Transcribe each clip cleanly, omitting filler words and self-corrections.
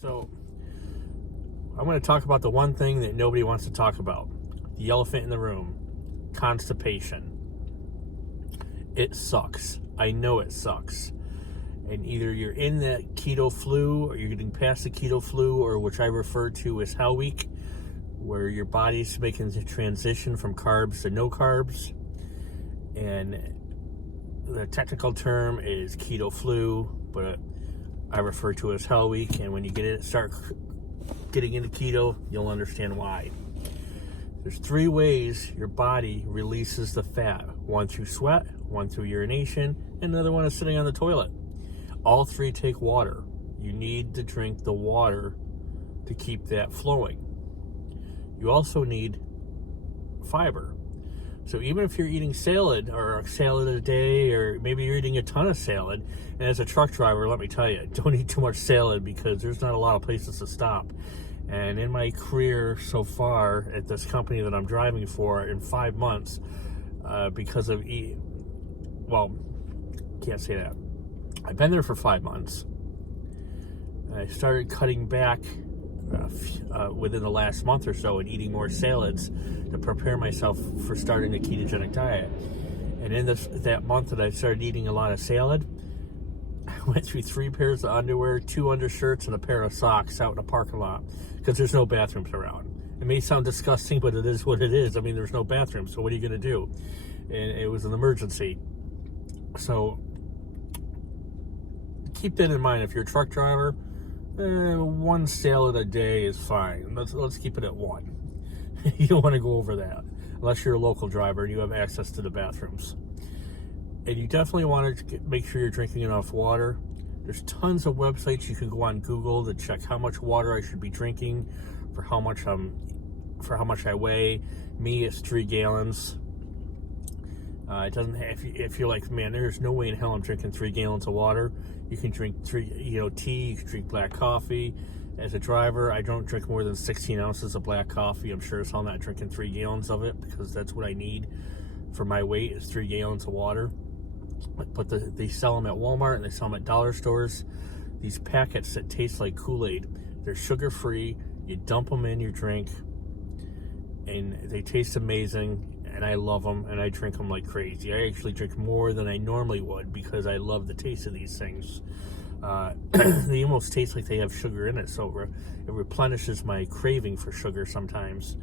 So, I'm going to talk about the one thing that nobody wants to talk about. The elephant in the room. Constipation. It sucks. I know it sucks. And either you're in that keto flu, or you're getting past the keto flu, or which I refer to as Hell Week, where your body's making the transition from carbs to no carbs. And the technical term is keto flu, but I refer to it as Hell Week. And when you start getting into keto, you'll understand why. There's 3 ways your body releases the fat. One through sweat, one through urination, and another one is sitting on the toilet. All 3 take water. You need to drink the water to keep that flowing. You also need fiber. So even if you're eating salad, or a salad a day, or maybe you're eating a ton of salad, and as a truck driver, let me tell you, don't eat too much salad because there's not a lot of places to stop. And in my career so far at this company that I'm driving for, in 5 months, because of can't say that. I've been there for 5 months. I started cutting back within the last month or so and eating more salads to prepare myself for starting a ketogenic diet. And in that month that I started eating a lot of salad, I went through 3 pairs of underwear, 2 undershirts, and a pair of socks out in a parking lot because there's no bathrooms around. It may sound disgusting, but it is what it is. I mean, there's no bathrooms, so what are you going to do? And it was an emergency. So keep that in mind. If you're a truck driver, 1 salad a day is fine. Let's keep it at 1. You don't want to go over that unless you're a local driver and you have access to the bathrooms. And you definitely want to make sure you're drinking enough water. There's tons of websites you can go on Google to check how much water I should be drinking for how much I weigh. Me, it's 3 gallons. It doesn't have, if you're like, man, there's no way in hell I'm drinking 3 gallons of water. You can drink tea, you can drink black coffee. As a driver, I don't drink more than 16 ounces of black coffee. I'm sure as hell not drinking 3 gallons of it because that's what I need for my weight is 3 gallons of water. But they sell them at Walmart and they sell them at dollar stores. These packets that taste like Kool-Aid. They're sugar-free. You dump them in your drink and they taste amazing. And I love them, and I drink them like crazy. I actually drink more than I normally would because I love the taste of these things. They almost taste like they have sugar in it, so it replenishes my craving for sugar sometimes.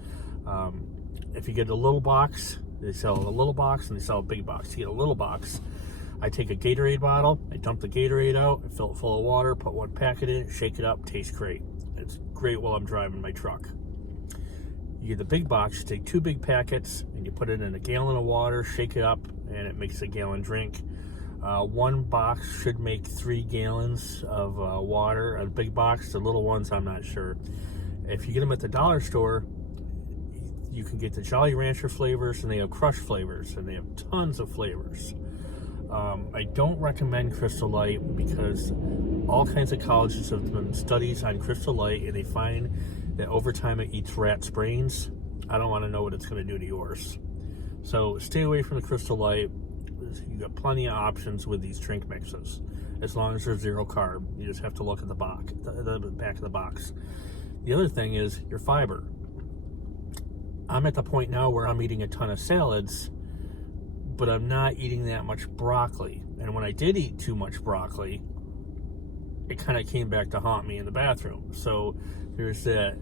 If you get a little box, they sell a little box, and they sell a big box. You get a little box. I take a Gatorade bottle, I dump the Gatorade out, I fill it full of water, put 1 packet in it, shake it up, tastes great. It's great while I'm driving my truck. You get the big box, you take 2 big packets, and you put it in a gallon of water, shake it up, and it makes a gallon drink. 1 box should make 3 gallons of water. A big box, the little ones, I'm not sure. If you get them at the dollar store, you can get the Jolly Rancher flavors, and they have Crush flavors, and they have tons of flavors. I don't recommend Crystal Light because all kinds of colleges have done studies on Crystal Light, and they find that over time it eats rats' brains. I don't want to know what it's going to do to yours. So stay away from the Crystal Light. You got plenty of options with these drink mixes, as long as they're 0 carb. You just have to look at the back of the box. The other thing is your fiber. I'm at the point now where I'm eating a ton of salads, but I'm not eating that much broccoli. And when I did eat too much broccoli, it kind of came back to haunt me in the bathroom. So there's that,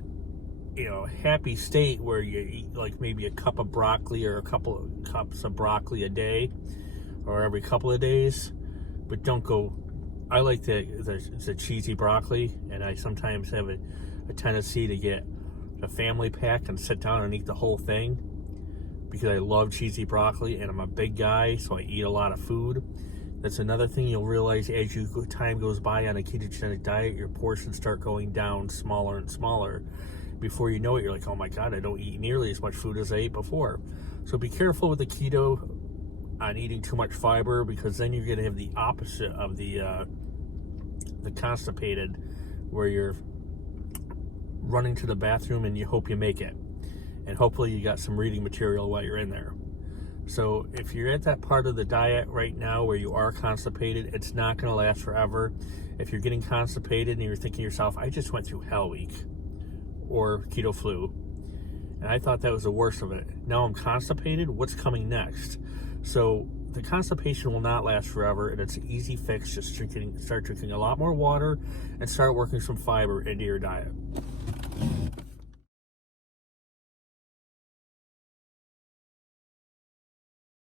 happy state where you eat like maybe a cup of broccoli or a couple of cups of broccoli a day or every couple of days, but don't go. I like the cheesy broccoli, and I sometimes have a tendency to get a family pack and sit down and eat the whole thing because I love cheesy broccoli and I'm a big guy, so I eat a lot of food. That's another thing you'll realize as time goes by on a ketogenic diet, your portions start going down smaller and smaller. Before you know it, you're like, oh my God, I don't eat nearly as much food as I ate before. So be careful with the keto on eating too much fiber, because then you're going to have the opposite of the constipated, where you're running to the bathroom and you hope you make it. And hopefully you got some reading material while you're in there. So if you're at that part of the diet right now where you are constipated, it's not going to last forever. If you're getting constipated and you're thinking to yourself, I just went through hell week or keto flu, and I thought that was the worst of it. Now I'm constipated, what's coming next? So the constipation will not last forever, and it's an easy fix. Just start drinking a lot more water and start working some fiber into your diet.